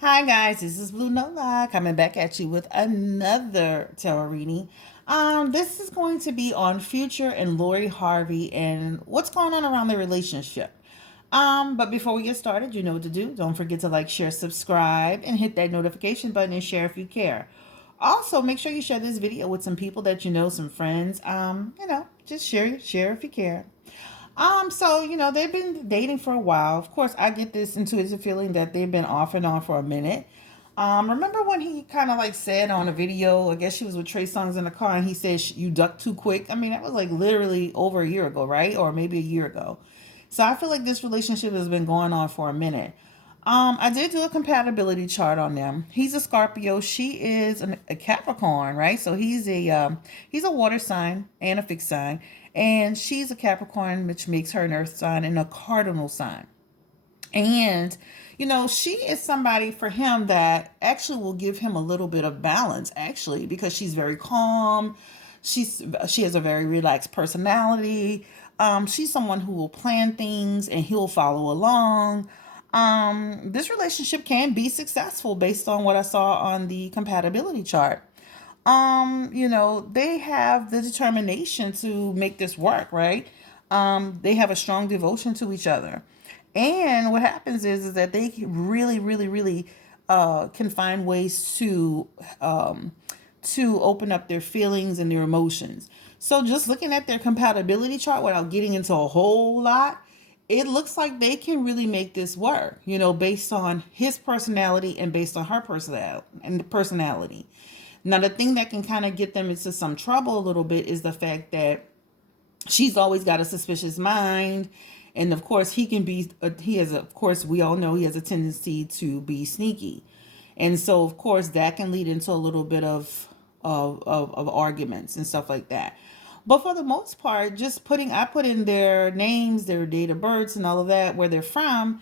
Hi guys, this is Blue Nola coming back at you with another tarot reading. This is going to be on Future and Lori Harvey and what's going on around their relationship. But before we get started, you know what to do. Don't forget to like, share, subscribe, and hit that notification button and share if you care. Also, make sure you share this video with some people that you know, some friends. Just share if you care. They've been dating for a while. Of course, I get this intuitive feeling that they've been off and on for a minute. Remember when he kind of like said on a video, I guess she was with Trey Songz in the car, and he said you ducked too quick. I mean, that was like literally over a year ago, right? Or maybe a year ago. So I feel like this relationship has been going on for a minute. I did do a compatibility chart on them. He's a Scorpio. She is a Capricorn, right? So he's a water sign and a fixed sign, and she's a Capricorn, which makes her an Earth sign and a cardinal sign. And she is somebody for him that actually will give him a little bit of balance, actually, because she's very calm. She has a very relaxed personality. She's someone who will plan things and he'll follow along. This relationship can be successful based on what I saw on the compatibility chart. They have the determination to make this work, right? They have a strong devotion to each other. And what happens is that they really, really, really can find ways to open up their feelings and their emotions. So just looking at their compatibility chart without getting into a whole lot, it looks like they can really make this work, based on his personality and based on her personality. Now, the thing that can kind of get them into some trouble a little bit is the fact that she's always got a suspicious mind. And of course, of course, we all know he has a tendency to be sneaky. And so, of course, that can lead into a little bit of arguments and stuff like that. But for the most part, I put in their names, their date of births, and all of that, where they're from,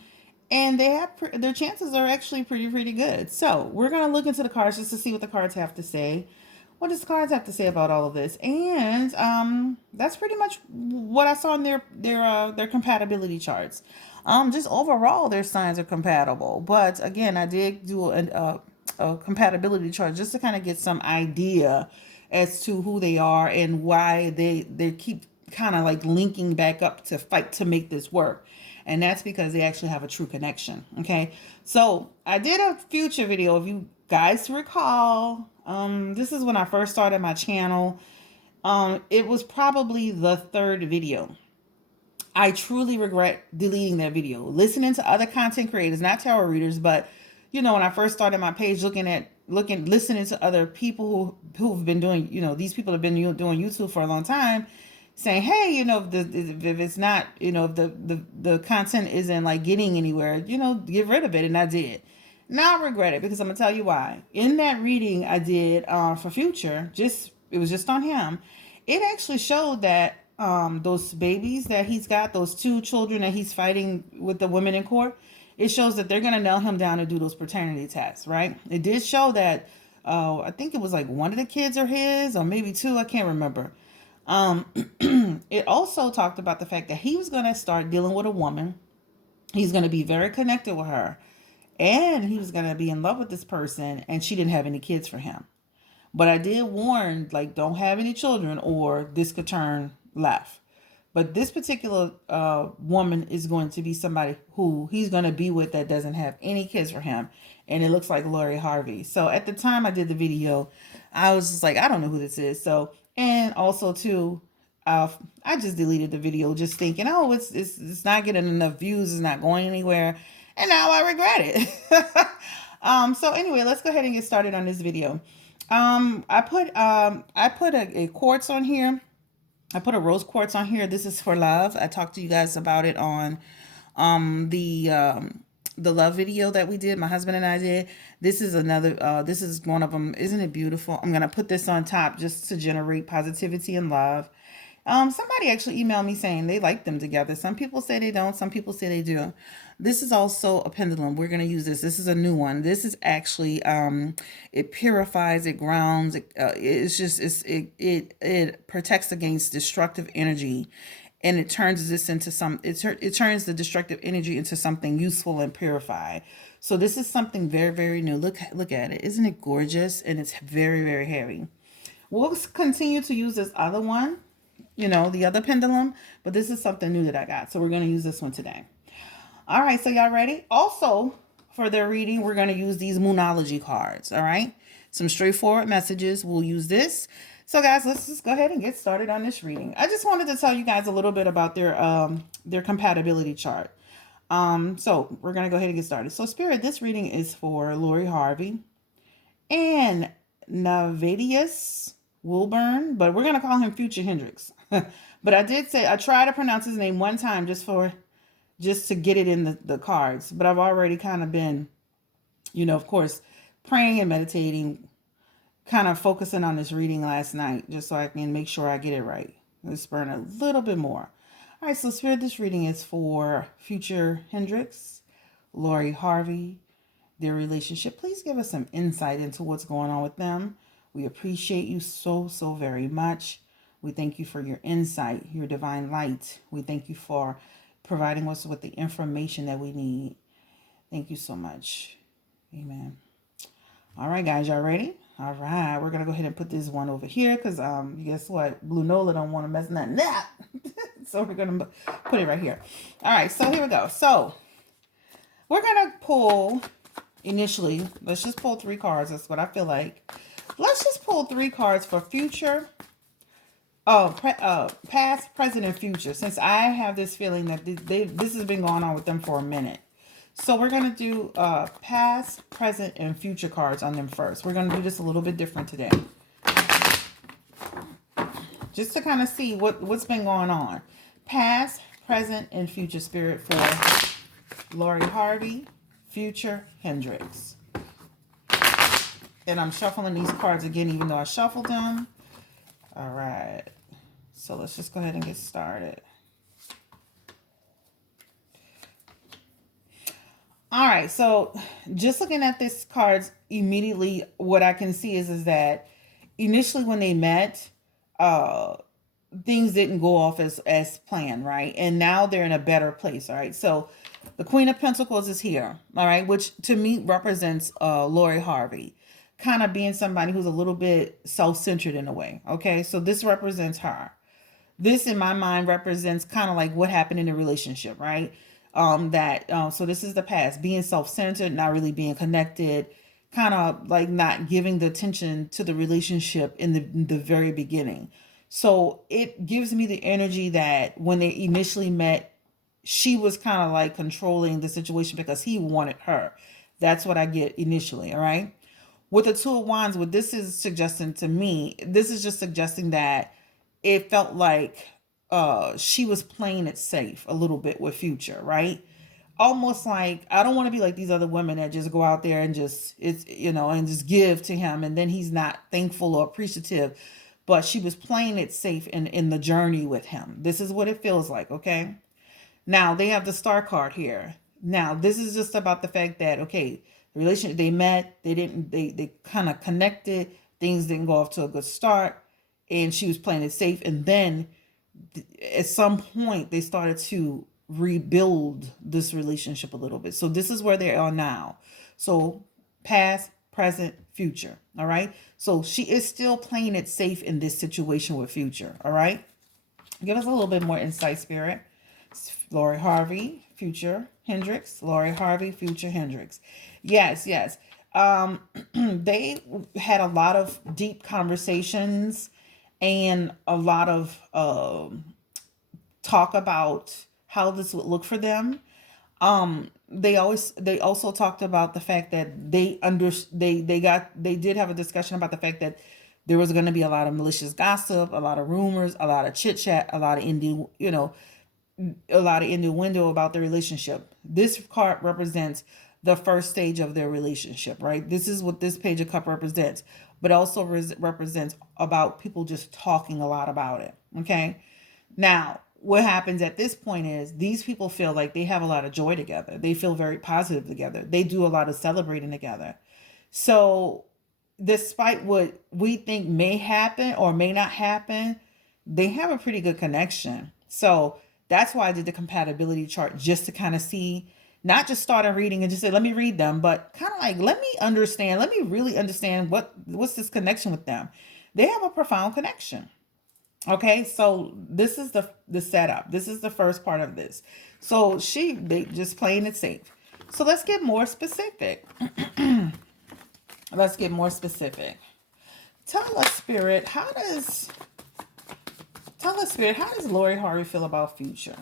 and their chances are actually pretty good. So we're gonna look into the cards just to see what the cards have to say. What does the cards have to say about all of this? And that's pretty much what I saw in their compatibility charts. Just overall, their signs are compatible. But again, I did do a compatibility chart just to kind of get some idea as to who they are and why they keep kind of like linking back up to fight to make this work. And that's because they actually have a true connection. Okay. So I did a future video. If you guys recall, this is when I first started my channel. It was probably the third video. I truly regret deleting that video. Listening to other content creators, not tarot readers, but when I first started my page, listening to other people who've been doing, these people have been doing YouTube for a long time, saying, hey, if it's not, if the content isn't like getting anywhere, get rid of it. And I did. Now I regret it because I'm gonna tell you why. In that reading I did for Future, it was just on him. It actually showed that those babies that he's got, those two children that he's fighting with the women in court, it shows that they're gonna nail him down and do those paternity tests, right? It did show that I think it was like one of the kids are his, or maybe two, I can't remember. Um, it also talked about the fact that he was gonna start dealing with a woman. He's gonna be very connected with her, and he was gonna be in love with this person, and she didn't have any kids for him. But I did warn, like, don't have any children, or this could turn left. But this particular woman is going to be somebody who he's going to be with that doesn't have any kids for him. And it looks like Lori Harvey. So at the time I did the video, I was just like, I don't know who this is. So, and also too, I just deleted the video just thinking, oh, it's not getting enough views. It's not going anywhere. And now I regret it. So anyway, let's go ahead and get started on this video. I put a quartz on here. I put a rose quartz on here. This is for love. I talked to you guys about it on the love video that we did. My husband and I did. This is another. This is one of them. Isn't it beautiful? I'm gonna put this on top just to generate positivity and love. Somebody actually emailed me saying they like them together. Some people say they don't. Some people say they do. This is also a pendulum. We're going to use this. This is a new one. This is actually, it purifies, it grounds. It protects against destructive energy, and it turns this into it turns the destructive energy into something useful and purified. So this is something very, very new. Look at it. Isn't it gorgeous? And it's very, very heavy. We'll continue to use this other one, the other pendulum, but this is something new that I got. So we're going to use this one today. All right, so y'all ready? Also, for their reading, we're going to use these Moonology cards, all right? Some straightforward messages. We'll use this. So guys, let's just go ahead and get started on this reading. I just wanted to tell you guys a little bit about their compatibility chart. So we're going to go ahead and get started. So Spirit, this reading is for Lori Harvey and Navadius Wilburn, but we're going to call him Future Hendrix. But I tried to pronounce his name one time just to get it in the cards. But I've already kind of been, of course, praying and meditating, kind of focusing on this reading last night, just so I can make sure I get it right. Let's burn a little bit more. All right, so Spirit, this reading is for Future Hendrix, Lori Harvey, their relationship. Please give us some insight into what's going on with them. We appreciate you so, so very much. We thank you for your insight, your divine light. We thank you for providing us with the information that we need. Thank you so much. Amen. All right, guys, y'all ready? All right, we're going to go ahead and put this one over here because guess what? Blue Nola don't want to mess nothing up. So we're going to put it right here. All right, so here we go. So we're going to pull initially, let's just pull 3 cards. That's what I feel like. Let's just pull 3 cards for future. Past, present, and future. Since I have this feeling that this has been going on with them for a minute. So we're going to do past, present, and future cards on them first. We're going to do this a little bit different today. Just to kind of see what's been going on. Past, present, and future, Spirit, for Lori Harvey, Future Hendrix. And I'm shuffling these cards again, even though I shuffled them. All right. So let's just go ahead and get started. All right. So just looking at these cards immediately, what I can see is that initially when they met, things didn't go off as planned, right? And now they're in a better place, all right? So the Queen of Pentacles is here, all right? Which to me represents Lori Harvey, kind of being somebody who's a little bit self-centered in a way, okay? So this represents her. This, in my mind, represents kind of like what happened in the relationship, right? So this is the past, being self-centered, not really being connected, kind of like not giving the attention to the relationship in the very beginning. So it gives me the energy that when they initially met, she was kind of like controlling the situation because he wanted her. That's what I get initially, all right? With the Two of Wands, what this is suggesting to me, this is just suggesting that it felt like she was playing it safe a little bit with Future, right? Almost like, I don't want to be like these other women that just go out there and just just give to him, and then he's not thankful or appreciative. But she was playing it safe in the journey with him. This is what it feels like, okay? Now they have the Star card here. Now this is just about the fact that, okay, the relationship, they met, they kind of connected, things didn't go off to a good start, and she was playing it safe. And then at some point they started to rebuild this relationship a little bit. So this is where they are now. So past, present, future. All right. So she is still playing it safe in this situation with Future. All right. Give us a little bit more insight, Spirit. Lori Harvey, Future Hendrix. Lori Harvey, Future Hendrix. Yes. They had a lot of deep conversations and a lot of talk about how this would look for them. They also talked about the fact that they did have a discussion about the fact that there was going to be a lot of malicious gossip, a lot of rumors, a lot of chit chat, a lot of innuendo about the relationship. This card represents the first stage of their relationship, right? This is what this Page of Cup represents, but also represents about people just talking a lot about it. Okay. Now, what happens at this point is these people feel like they have a lot of joy together. They feel very positive together. They do a lot of celebrating together. So despite what we think may happen or may not happen, they have a pretty good connection. So that's why I did the compatibility chart, just to kind of see. Not just start a reading and just say, let me read them, but kind of like, let me understand, let me really understand what's this connection with them. They have a profound connection. Okay, so this is the setup. This is the first part of this. So they just playing it safe. So let's get more specific. Let's get more specific. Tell us, Spirit, how does Lori Harvey feel about Future?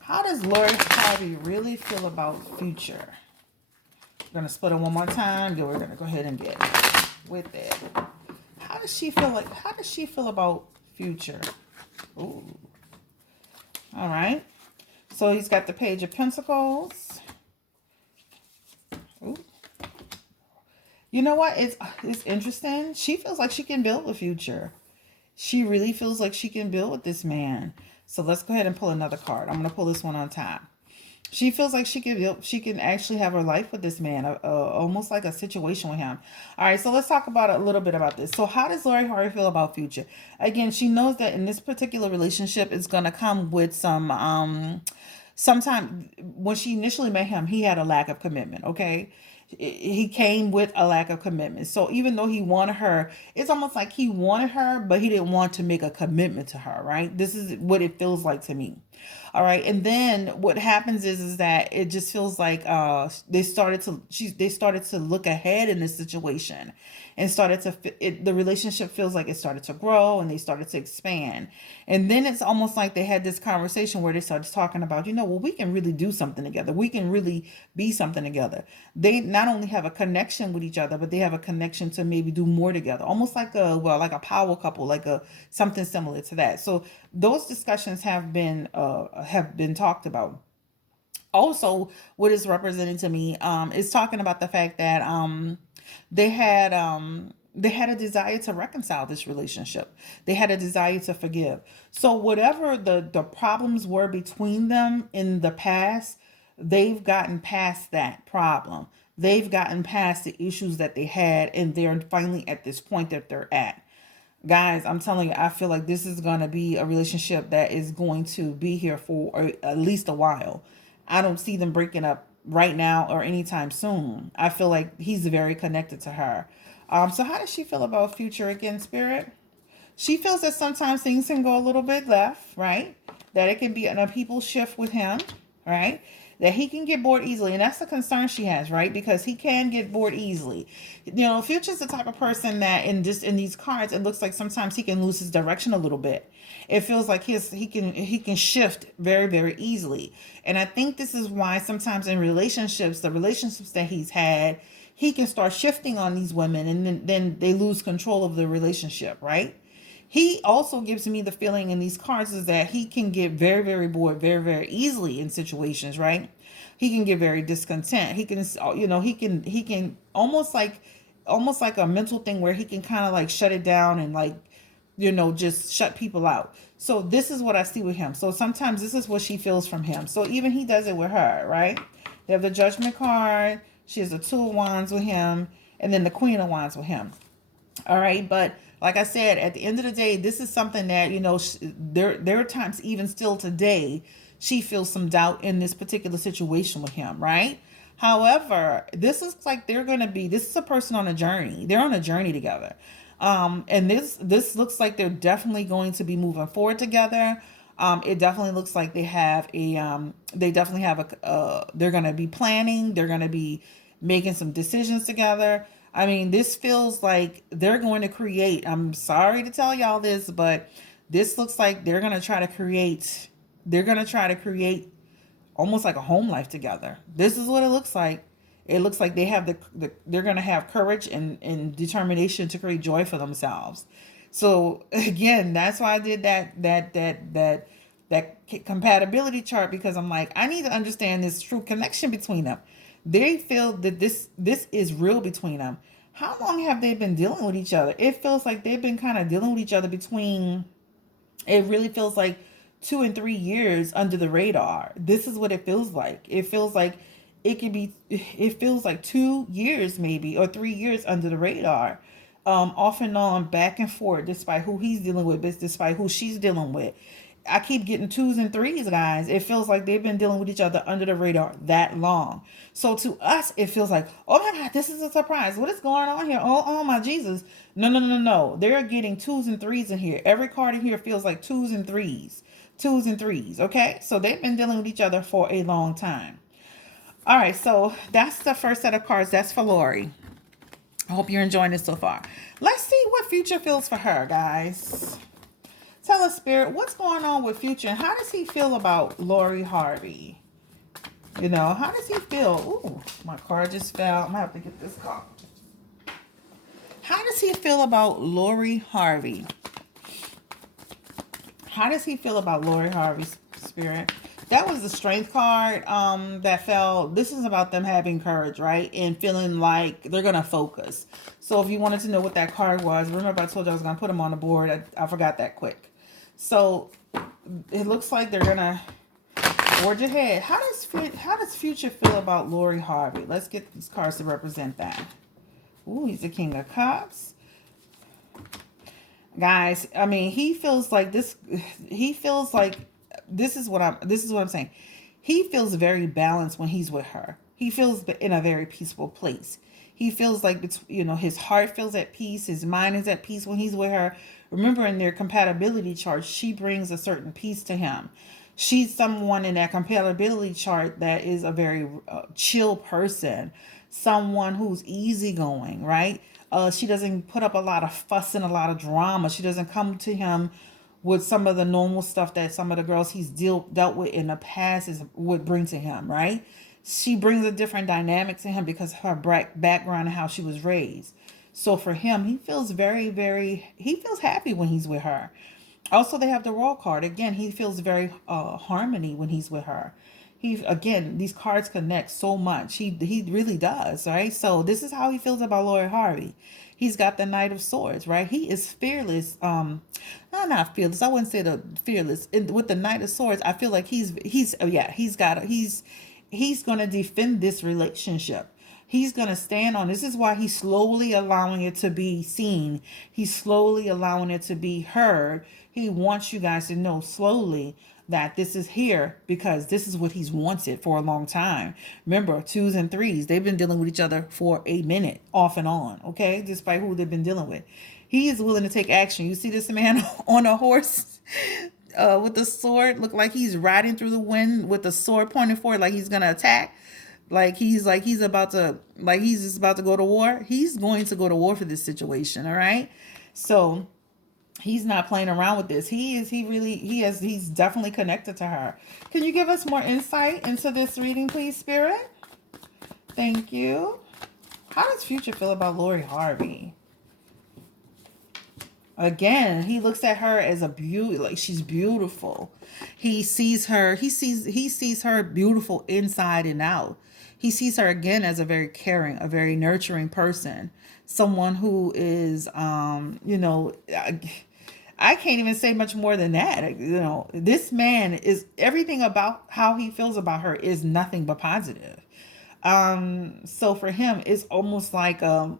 How does Lori Harvey really feel about Future? We're gonna split it one more time. Then we're gonna go ahead and get with it. How does she feel about Future? Ooh. All right. So he's got the Page of Pentacles. Ooh. You know what? It's interesting. She feels like she can build with Future. She really feels like she can build with this man. So let's go ahead and pull another card. I'm going to pull this one on top. She feels like she can actually have her life with this man, almost like a situation with him. All right, so let's talk about a little bit about this. So how does Lori Harvey feel about Future? Again, she knows that in this particular relationship, it's going to come with sometime when she initially met him, he had a lack of commitment, okay? He came with a lack of commitment. So even though he wanted her, it's almost like he wanted her, but he didn't want to make a commitment to her, right? This is what it feels like to me. All right. And then what happens is that it just feels like they started to look ahead in this situation and the relationship feels like it started to grow and they started to expand. And then it's almost like they had this conversation where they started talking about, well, we can really do something together. We can really be something together. They not only have a connection with each other, but they have a connection to maybe do more together, almost like like a power couple, like something similar to that. So those discussions have been talked about. Also, what is representing to me is talking about the fact that they had a desire to reconcile this relationship. They had a desire to forgive. So whatever the problems were between them in the past, they've gotten past that problem. They've gotten past the issues that they had, and they're finally at this point that they're at. Guys, I'm telling you, I feel like this is going to be a relationship that is going to be here for at least a while. I don't see them breaking up right now or anytime soon. I feel like he's very connected to her. So how does she feel about Future again, Spirit? She feels that sometimes things can go a little bit left, right? That it can be an upheaval shift with him, right? That he can get bored easily. And that's the concern she has, right? Because he can get bored easily. Future's the type of person that in these cards, it looks like sometimes he can lose his direction a little bit. It feels like he can shift very, very easily. And I think this is why sometimes in relationships, the relationships that he's had, he can start shifting on these women and then they lose control of the relationship, right? He also gives me the feeling in these cards is that he can get very, very bored very, very easily in situations, right? He can get very discontent. He can, he can almost like a mental thing where he can kind of like shut it down and like, just shut people out. So this is what I see with him. So sometimes this is what she feels from him. So even he does it with her, right? They have the Judgment card. She has the Two of Wands with him, and then the Queen of Wands with him. All right, but like I said, at the end of the day, this is something that there are times even still today she feels some doubt in this particular situation with him, right? However, this is like this is a person on a journey. They're on a journey together. And this looks like they're definitely going to be moving forward together. It definitely looks like they're going to be planning. They're going to be making some decisions together. I mean, this feels like they're going to create, I'm sorry to tell y'all this, but this looks like they're going to try to create almost like a home life together. This is what it looks like. It looks like they have they're going to have courage and determination to create joy for themselves. So again, that's why I did that compatibility chart, because I'm like, I need to understand this true connection between them. They feel that this is real between them. How long have they been dealing with each other? It feels like they've been kind of dealing with each other it really feels like 2 and 3 years under the radar. This is what it feels like. It feels like it feels like 2 years maybe, or 3 years under the radar. Off and on, back and forth, despite who he's dealing with, but despite who she's dealing with. I keep getting twos and threes, guys. It feels like they've been dealing with each other under the radar that long. So to us, it feels like, oh my God, this is a surprise. What is going on here? Oh my Jesus. No, no, no, no, no. They're getting twos and threes in here. Every card in here feels like twos and threes. Twos and threes. Okay. So they've been dealing with each other for a long time. All right. So that's the first set of cards. That's for Lori. I hope you're enjoying this so far. Let's see what Future feels for her, guys. Tell us, Spirit, what's going on with Future, and how does he feel about Lori Harvey? You know, how does he feel? Ooh, my card just fell. I'm going to have to get this card. How does he feel about Lori Harvey? How does he feel about Lori Harvey's Spirit? That was the strength card that fell. This is about them having courage, right? And feeling like they're going to focus. So if you wanted to know what that card was, remember I told you I was going to put them on the board. I forgot that quick. So it looks like they're going to forge ahead. How does Future feel about Lori Harvey? Let's get these cards to represent that. Ooh, he's the King of Cups. Guys, I mean, he feels like this. He feels like this is what I'm saying. He feels very balanced when he's with her. He feels in a very peaceful place. He feels like, you know, his heart feels at peace. His mind is at peace when he's with her. Remember, in their compatibility chart, she brings a certain peace to him. She's someone in that compatibility chart that is a very chill person. Someone who's easygoing, right? She doesn't put up a lot of fuss and a lot of drama. She doesn't come to him with some of the normal stuff that some of the girls he's dealt with in the past would bring to him, right? She brings a different dynamic to him because of her background and how she was raised. So for him, he feels he feels happy when he's with her. Also, they have the Royal card. Again, he feels very harmony when he's with her. Again, these cards connect so much. He really does, right? So this is how he feels about Lori Harvey. He's got the Knight of Swords, right? He is fearless. Not fearless. I wouldn't say the fearless. With the Knight of Swords, I feel like he's going to defend this relationship. He's going to stand on. This is why he's slowly allowing it to be seen. He's slowly allowing it to be heard. He wants you guys to know slowly that this is here because this is what he's wanted for a long time. Remember, twos and threes, they've been dealing with each other for a minute, off and on, okay? Despite who they've been dealing with. He is willing to take action. You see this man on a horse with the sword, look like he's riding through the wind with the sword pointing forward like he's going to attack. He's just about to go to war. He's going to go to war for this situation, all right? So he's not playing around with this. He's definitely connected to her. Can you give us more insight into this reading, please, Spirit? Thank you. How does Future feel about Lori Harvey? Again, he looks at her as a beauty, like she's beautiful. He sees her beautiful inside and out. He sees her again as a very caring, a very nurturing person. Someone who is, I can't even say much more than that. You know, this man is everything about how he feels about her is nothing but positive. So for him, it's almost like a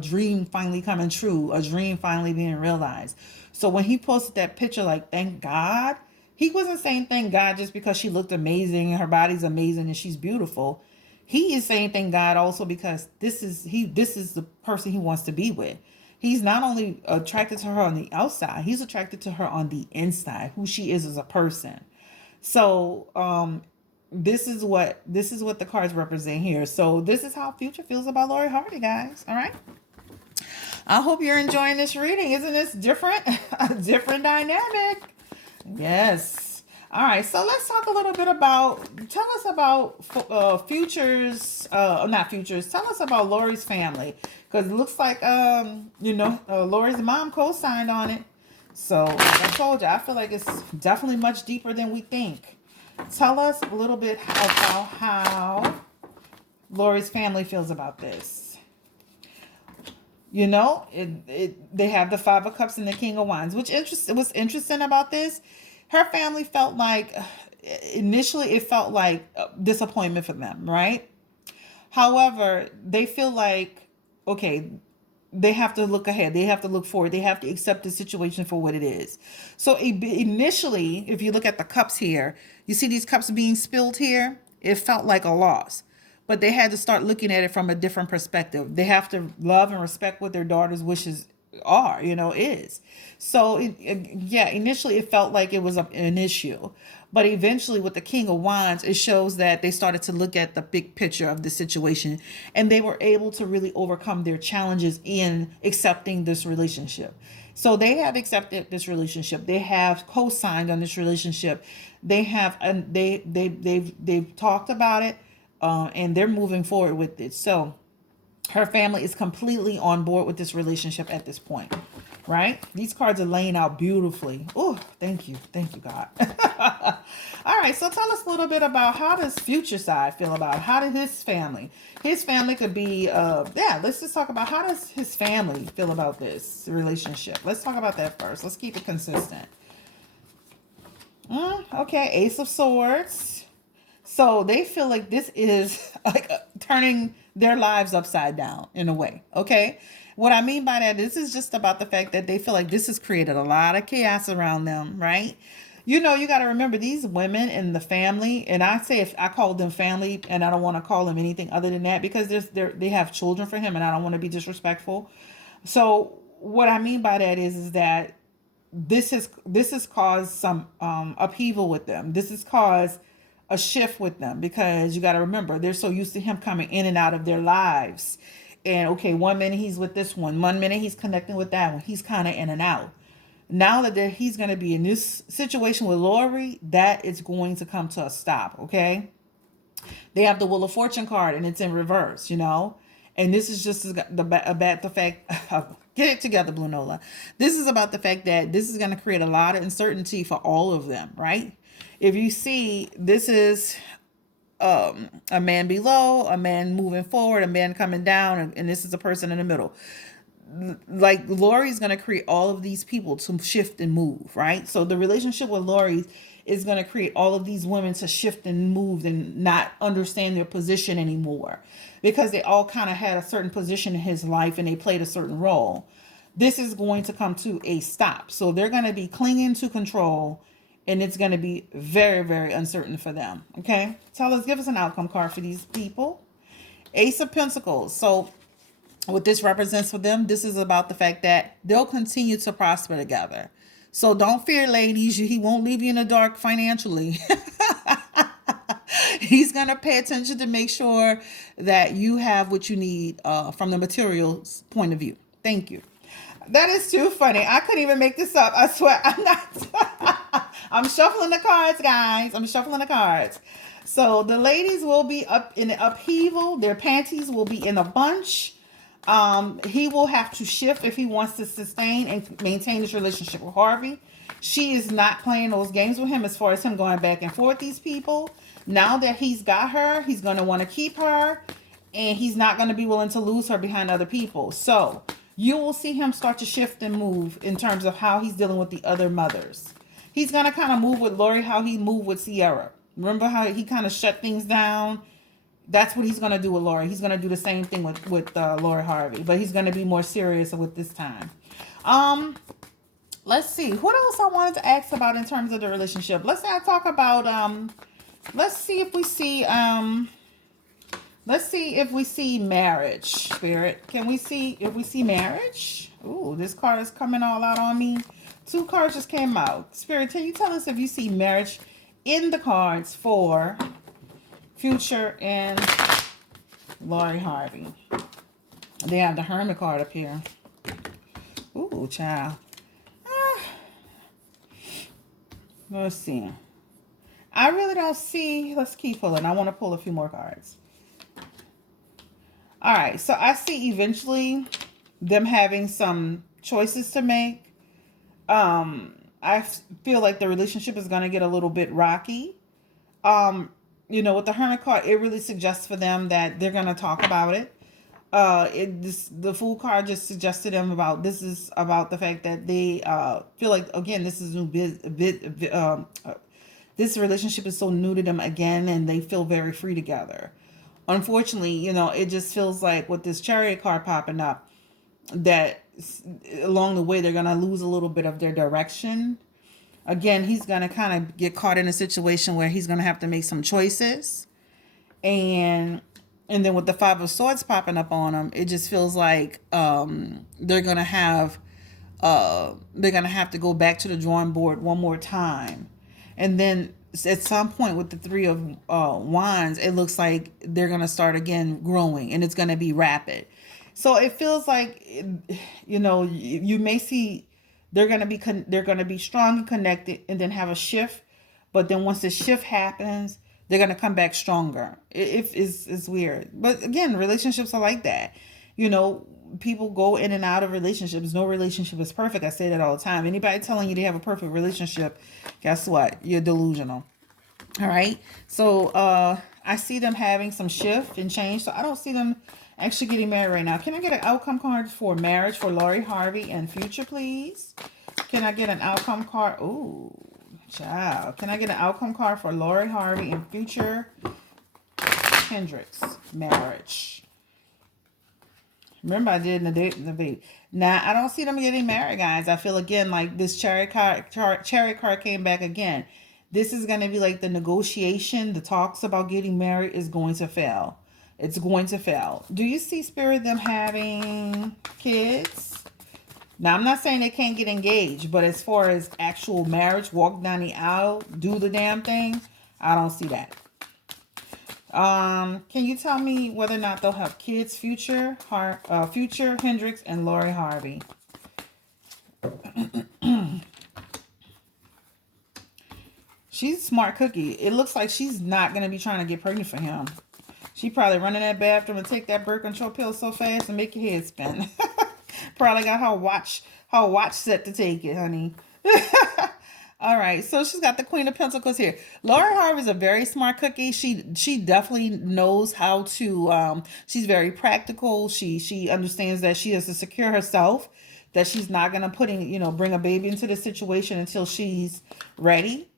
dream finally coming true, a dream finally being realized. So when he posted that picture, like, thank God, he wasn't saying thank God just because she looked amazing and her body's amazing and she's beautiful. He is saying thank God also because this is the person he wants to be with. He's not only attracted to her on the outside, he's attracted to her on the inside, who she is as a person. So this is what the cards represent here. So this is how Future feels about Lori Harvey, guys. All right. I hope you're enjoying this reading. Isn't this different? A different dynamic. Yes. All right. So let's talk a little bit tell us about Future's, not Future's, tell us about Lori's family. Because it looks like, Lori's mom co-signed on it. So like I told you, I feel like it's definitely much deeper than we think. Tell us a little bit about how Lori's family feels about this. You know, they have the Five of Cups and the King of Wands. What's interesting about this, her family felt like, initially it felt like disappointment for them, right? However, they feel like, okay, they have to look ahead. They have to look forward. They have to accept the situation for what it is. So initially, if you look at the cups here, you see these cups being spilled here. It felt like a loss, but they had to start looking at it from a different perspective. They have to love and respect what their daughter's wishes are, is. So yeah, initially it felt like it was an issue, but eventually with the King of Wands, it shows that they started to look at the big picture of the situation, and they were able to really overcome their challenges in accepting this relationship. So they have accepted this relationship. They have co-signed on this relationship. They have, and they've talked about it, and they're moving forward with it. So her family is completely on board with this relationship at this point, right? These cards are laying out beautifully. Oh, thank you. Thank you, God. All right, so tell us a little bit about how does future side feel about it? How did his family could be, let's just talk about how does his family feel about this relationship? Let's talk about that first. Let's keep it consistent. Okay, Ace of Swords. So they feel like this is like turning their lives upside down in a way. Okay. What I mean by that, this is just about the fact that they feel like this has created a lot of chaos around them, right? You got to remember these women in the family, and I say if I call them family, and I don't want to call them anything other than that because they have children for him, and I don't want to be disrespectful. So what I mean by that is that this has caused some upheaval with them. This has caused a shift with them because you got to remember they're so used to him coming in and out of their lives. And okay, 1 minute he's with this one minute he's connecting with that one. He's kind of in and out. Now that he's going to be in this situation with Lori, that is going to come to a stop. Okay, they have the Wheel of Fortune card and it's in reverse, and this is just about the fact. Get it together, Blue Nola. This is about the fact that this is going to create a lot of uncertainty for all of them, right? If you see, this is a man below, a man moving forward, a man coming down, and this is a person in the middle. Like Lori's going to create all of these people to shift and move, right? So the relationship with Lori is going to create all of these women to shift and move and not understand their position anymore because they all kind of had a certain position in his life and they played a certain role. This is going to come to a stop. So they're going to be clinging to control and it's going to be very, very uncertain for them. Okay. Give us an outcome card for these people. Ace of Pentacles. So what this represents for them, this is about the fact that they'll continue to prosper together. So don't fear, ladies. He won't leave you in the dark financially. He's going to pay attention to make sure that you have what you need from the materials point of view. Thank you. That is too funny. I couldn't even make this up. I swear. I'm not. I'm shuffling the cards, guys. I'm shuffling the cards. So the ladies will be up in the upheaval. Their panties will be in a bunch. He will have to shift if he wants to sustain and maintain this relationship with Harvey. She is not playing those games with him as far as him going back and forth these people. Now that he's got her, he's going to want to keep her, and he's not going to be willing to lose her behind other people. So you will see him start to shift and move in terms of how he's dealing with the other mothers. He's going to kind of move with Lori how he moved with Sierra. Remember how he kind of shut things down? That's what he's going to do with Lori. He's going to do the same thing with Lori Harvey, but he's going to be more serious with this time. Let's see. What else I wanted to ask about in terms of the relationship? Let's talk about, let's see if we see marriage, Spirit. Can we see if we see marriage? Ooh, this card is coming all out on me. 2 cards just came out. Spirit, can you tell us if you see marriage in the cards for Future and Lori Harvey? They have the Hermit card up here. Ooh, child. Let's see. I really don't see. Let's keep pulling. I want to pull a few more cards. All right. So I see eventually them having some choices to make. I feel like the relationship is going to get a little bit rocky. With the Hermit card, it really suggests for them that they're going to talk about it. The Fool card just suggested them about this is about the fact that they feel like, again, this is this relationship is so new to them again, and they feel very free together. Unfortunately, it just feels like with this Chariot card popping up, that along the way they're going to lose a little bit of their direction. Again, he's going to kind of get caught in a situation where he's going to have to make some choices. And then with the Five of Swords popping up on him, it just feels like they're going to have to go back to the drawing board one more time. And then at some point with the Three of Wands, it looks like they're going to start again growing, and it's going to be rapid. So it feels like, you may see they're going to be strong and connected, and then have a shift. But then once the shift happens, they're going to come back stronger. It's weird. But again, relationships are like that. People go in and out of relationships. No relationship is perfect. I say that all the time. Anybody telling you they have a perfect relationship, guess what? You're delusional. All right. So I see them having some shift and change. So I don't see them actually getting married right now. Can I get an outcome card for marriage for Lori Harvey and Future, please? Can I get an outcome card? Ooh, child. Can I get an outcome card for Lori Harvey and Future Hendricks marriage? Remember, I did in the debate. Now, I don't see them getting married, guys. I feel, again, like this Chariot card came back again. This is going to be like the negotiation, the talks about getting married is going to fail. It's going to fail. Do you see, Spirit, them having kids? Now, I'm not saying they can't get engaged, but as far as actual marriage, walk down the aisle, do the damn thing, I don't see that. Can you tell me whether or not they'll have kids, Future Hendricks and Lori Harvey? She's a smart cookie. It looks like she's not going to be trying to get pregnant for him. She probably run in that bathroom and take that birth control pill so fast and make your head spin. Probably got her watch set to take it, honey. All right, so she's got the Queen of Pentacles here. Lori Harvey's a very smart cookie. She definitely knows how to. She's very practical. She understands that she has to secure herself. That she's not gonna bring a baby into the situation until she's ready.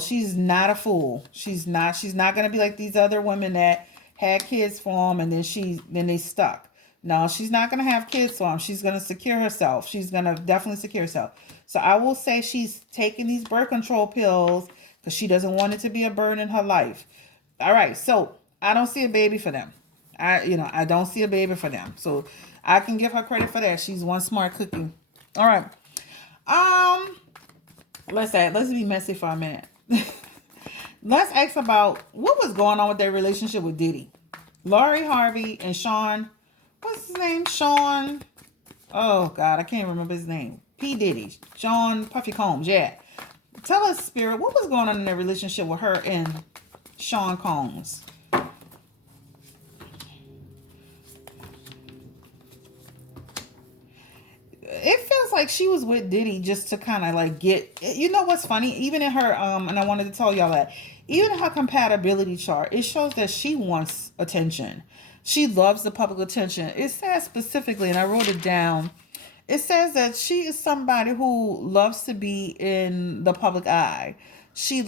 She's not a fool. She's not gonna be like these other women that had kids for them and then they stuck. No, she's not going to have kids for him. She's going to secure herself. She's going to definitely secure herself. So I will say she's taking these birth control pills because she doesn't want it to be a burden in her life. All right. So I don't see a baby for them. I don't see a baby for them. So I can give her credit for that. She's one smart cookie. All right. Let's be messy for a minute. Let's ask about what was going on with their relationship with Diddy. Lori Harvey and Sean. What's his name? Sean. Oh, God. I can't remember his name. P. Diddy. Sean Puffy Combs. Yeah. Tell us, Spirit, what was going on in their relationship with her and Sean Combs? It feels like she was with Diddy just to kind of like get... You know what's funny? Even in her... And I wanted to tell y'all that. Even in her compatibility chart, it shows that she wants attention. She loves the public attention. It says specifically, and I wrote it down, it says that she is somebody who loves to be in the public eye. She's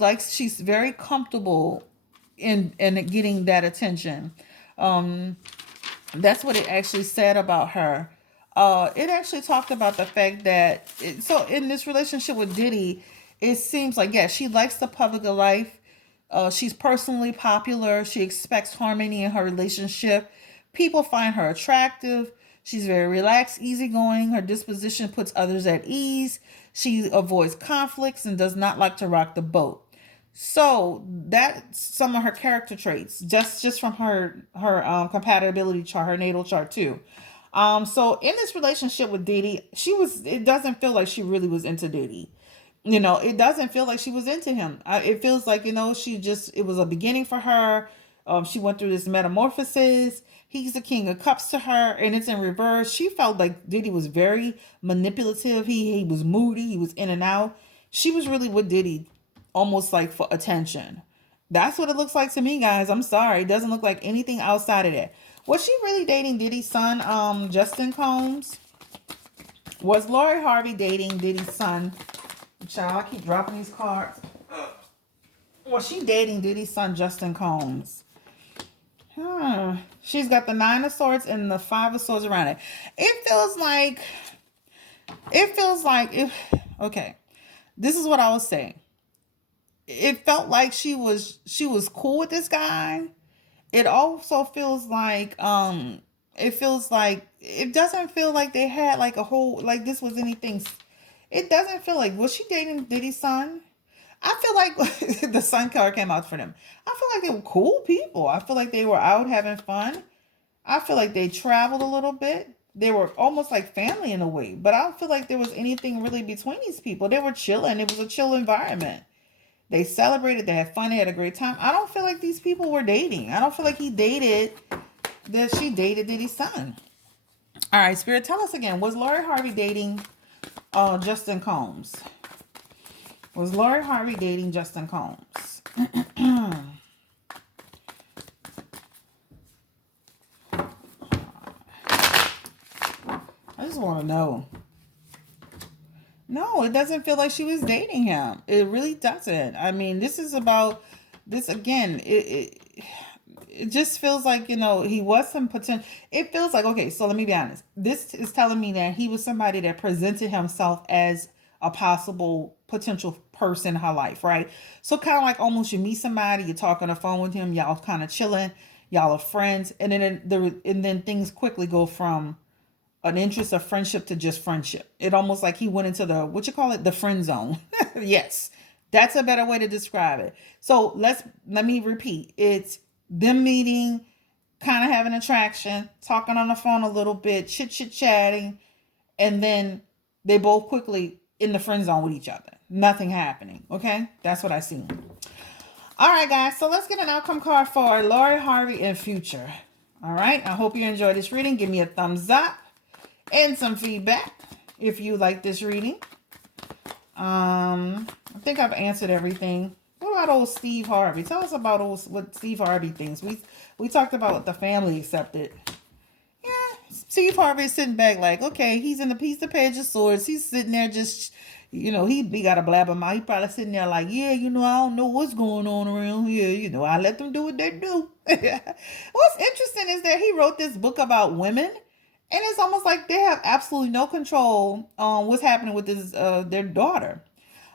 very comfortable in getting that attention. That's what it actually said about her. It actually talked about the fact that, so in this relationship with Diddy, it seems like, yeah, she likes the public life. She's personally popular. She expects harmony in her relationship. People find her attractive. She's very relaxed, easygoing. Her disposition puts others at ease. She avoids conflicts and does not like to rock the boat. So that's some of her character traits, just from her compatibility chart, her natal chart too. So in this relationship with Diddy, it doesn't feel like she really was into Diddy. It doesn't feel like she was into him. It feels like, it was a beginning for her. She went through this metamorphosis. He's the King of Cups to her, and it's in reverse. She felt like Diddy was very manipulative. He was moody. He was in and out. She was really with Diddy almost like for attention. That's what it looks like to me, guys. I'm sorry. It doesn't look like anything outside of that. Was she really dating Diddy's son, Justin Combs? Was Lori Harvey dating Diddy's son? Child, I keep dropping these cards. Was she dating Diddy's son, Justin Combs? She's got the Nine of Swords and the Five of Swords around it. It feels like okay. This is what I was saying. It felt like she was cool with this guy. It also feels like it doesn't feel like they had like a whole, like this was anything. It doesn't feel like, was she dating Diddy's son? I feel like the sun card came out for them. I feel like they were cool people. I feel like they were out having fun. I feel like they traveled a little bit. They were almost like family in a way, but I don't feel like there was anything really between these people. They were chilling. It was a chill environment. They celebrated. They had fun. They had a great time. I don't feel like these people were dating. I don't feel like she dated Diddy's son. All right, Spirit, tell us again. Was Lori Harvey dating Justin Combs? Was Lori Harvey dating Justin Combs? I just want to know. No, it doesn't feel like she was dating him. It really doesn't. I mean, this is about this again. It just feels like, he was some potential. It feels like, okay, so let me be honest. This is telling me that he was somebody that presented himself as a possible potential person in her life, right? So kind of like almost you meet somebody, you talk on the phone with him, y'all kind of chilling, y'all are friends, and then things quickly go from an interest of friendship to just friendship. It almost like he went into the friend zone. Yes, that's a better way to describe it. So let me repeat. It's them meeting, kind of having attraction, talking on the phone a little bit, chatting, and then they both quickly in the friend zone with each other. Nothing happening. Okay, that's what I see. All right, guys. So let's get an outcome card for Lori Harvey and Future. All right. I hope you enjoyed this reading. Give me a thumbs up and some feedback if you like this reading. I think I've answered everything. What about old Steve Harvey? Tell us about what Steve Harvey thinks. We talked about what the family accepted. Yeah, Steve Harvey is sitting back like, okay, he's in the Page of Swords. He's sitting there just, he got a blabber mouth. He probably sitting there like, yeah, I don't know what's going on around here. I let them do what they do. What's interesting is that he wrote this book about women. And it's almost like they have absolutely no control on what's happening with their daughter.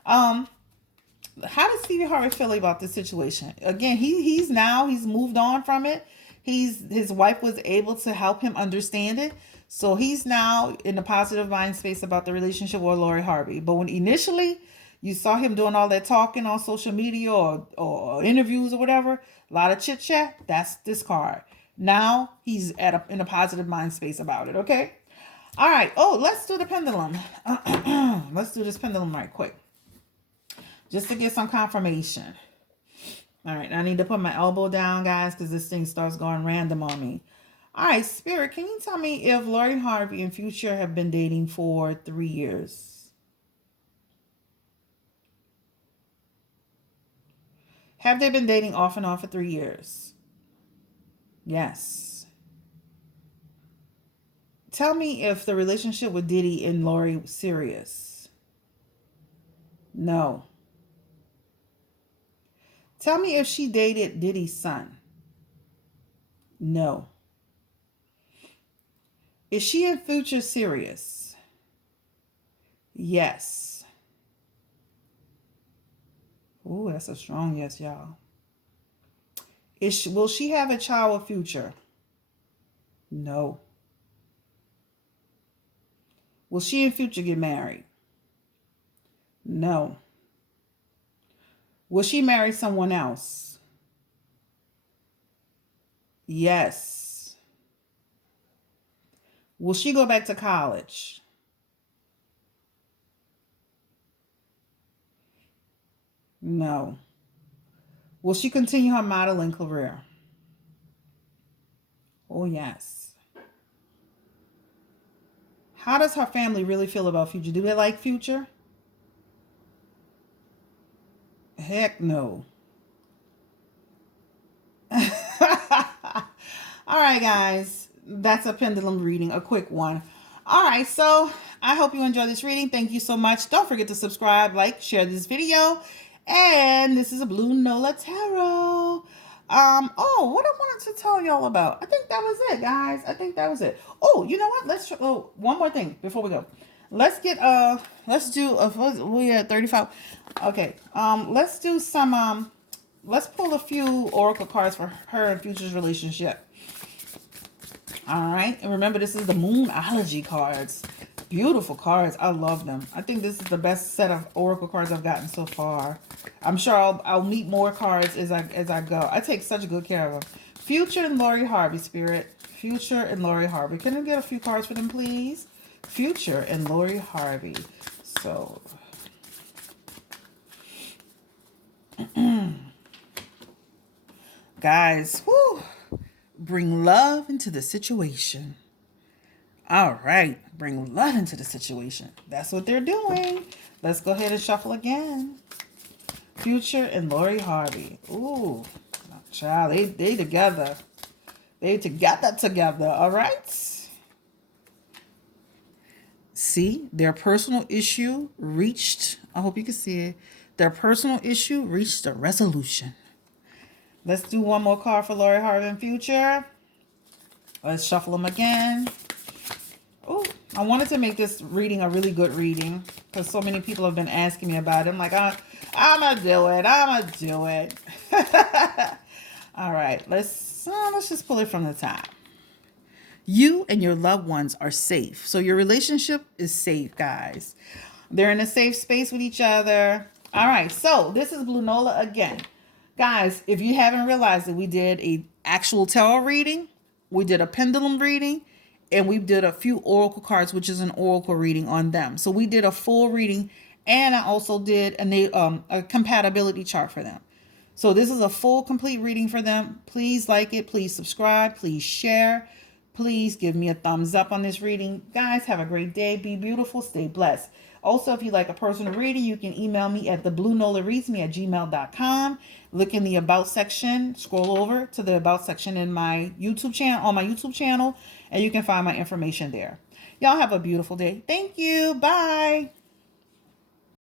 How does Stevie Harvey feel about this situation? Again, he's moved on from it. His wife was able to help him understand it. So he's now in a positive mind space about the relationship with Lori Harvey. But when initially you saw him doing all that talking on social media or interviews or whatever, a lot of chit chat, that's this card. Now he's in a positive mind space about it. Okay. All right. Oh, let's do the pendulum. Let's do this pendulum right quick, just to get some confirmation. All right. I need to put my elbow down, guys, because this thing starts going random on me. All right, Spirit, can you tell me if Lori Harvey and Future have been dating for 3 years? Have they been dating off and on for 3 years? Yes. Tell me if the relationship with Diddy and Lori was serious. No. Tell me if she dated Diddy's son. No. Is she and Future serious? Yes. Ooh, that's a strong yes, y'all. Will she have a child with Future? No. Will she and Future get married? No. Will she marry someone else? Yes. Will she go back to college? No. Will she continue her modeling career? Oh, yes. How does her family really feel about Future? Do they like Future? Heck no. All right, guys. That's a pendulum reading, a quick one. All right, so I hope you enjoyed this reading. Thank you so much. Don't forget to subscribe, like, share this video. And this is a Blue Nola Tarot. Oh, what I wanted to tell y'all about. I think that was it, guys. I think that was it. Oh, you know what? Oh, one more thing before we go. Let's do we at 35. Okay. Let's do some let's pull a few oracle cards for her and Future's relationship. All right. And remember, this is the Moonology cards. Beautiful cards. I love them. I think this is the best set of oracle cards I've gotten so far. I'm sure I'll meet more cards as I go. I take such good care of them. Future and Lori Harvey, Spirit. Future and Lori Harvey. Can I get a few cards for them, please? Future and Lori Harvey. So, guys, whoo, bring love into the situation. All right, bring love into the situation. That's what they're doing. Let's go ahead and shuffle again. Future and Lori Harvey. Ooh, child, they together. They together. All right. See, their personal issue reached. I hope you can see it. Their personal issue reached a resolution. Let's do one more card for Lori Harvey and Future. Let's shuffle them again. Oh, I wanted to make this reading a really good reading because so many people have been asking me about it. I'm like, I'm gonna do it. I'm gonna do it. All right, let's just pull it from the top. You and your loved ones are safe. So your relationship is safe, guys. They're in a safe space with each other. All right, so this is Blue Nola again. Guys, if you haven't realized it, we did a actual tarot reading. We did a pendulum reading. And we did a few oracle cards, which is an oracle reading on them. So we did a full reading. And I also did a compatibility chart for them. So this is a full, complete reading for them. Please like it. Please subscribe. Please share. Please give me a thumbs up on this reading. Guys, have a great day. Be beautiful. Stay blessed. Also, if you'd like a personal reading, you can email me at thebluenolareadsme@gmail.com. Look in the About section. Scroll over to the About section in my YouTube channel, on my YouTube channel, and you can find my information there. Y'all have a beautiful day. Thank you. Bye.